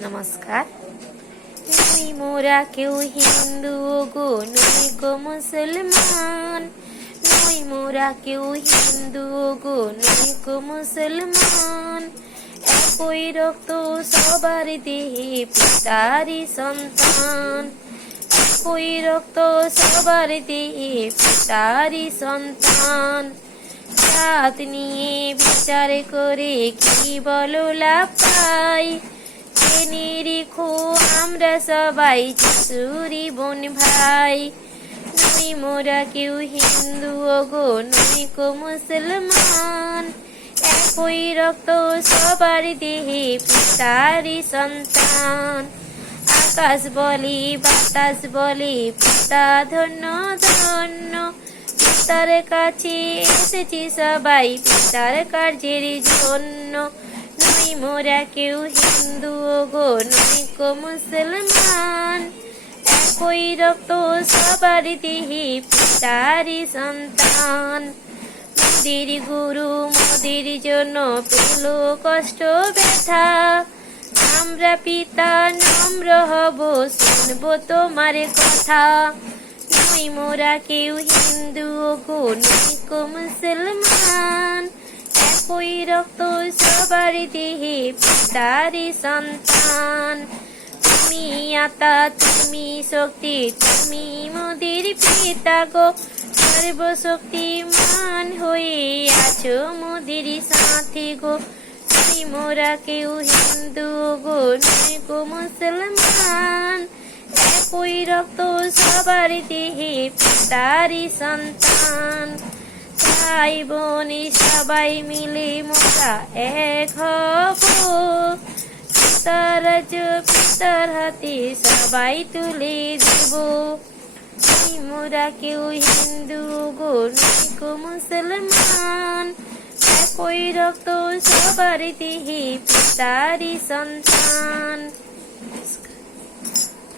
নমস্কার। নই মোরা কেউ হিন্দু গো, নই গো মুসলমান। নই মোরা কেউ হিন্দু গো, নই গো মুসলমান। একই রক্ত সবার দেহে পিতারি সন্তান। একই রক্ত সবার দেহে পিতারি সন্তান। জাত নিয়ে বিচার করে কি বলো লাভ রেখো আমরা সবাই চুরি বোন ভাই, নই মোরা কেউ হিন্দু গো, নই কো মুসলমান। একই রক্ত সবার দেহে পিতারি সন্তান। আকাশ বলে, বাতাস বলে, পিতা ধন্য ধন্য। পিতার কাছে এসেছি সবাই, পিতার কার্যের জন্য। নই মোরা কেউ হিন্দু গো, নই কো মুসলমান একই রক্ত সবার দেহে পিতারি সন্তান। মোদের গুরু, মোদের জন্য পেল কষ্ট ব্যথা। আমরা পিতা, নম্র হব, শুনব তোমার কথা। নই মোরা কেউ হিন্দু গো নই কো মুসলমান একই রক্ত সবার দেহে পিতারি সন্তান। আতা তুমি শক্তি তুমি মোদের পিতা গো। সর্বশক্তিমান হয়ে আছো মোদের সাথে গো। তুমি মোরা কেউ হিন্দু গো গো মুসলমান। একই রক্ত সবার দেহে পিতারি সন্তান। ভাই বোন সবাই মিলে মোরা এক হব। পিতার পিতার হাতে সবাই তুলে দেব মোরা কেউ হিন্দু গো মুসলমান একই রক্ত সবার দেহে পিতারি সন্তান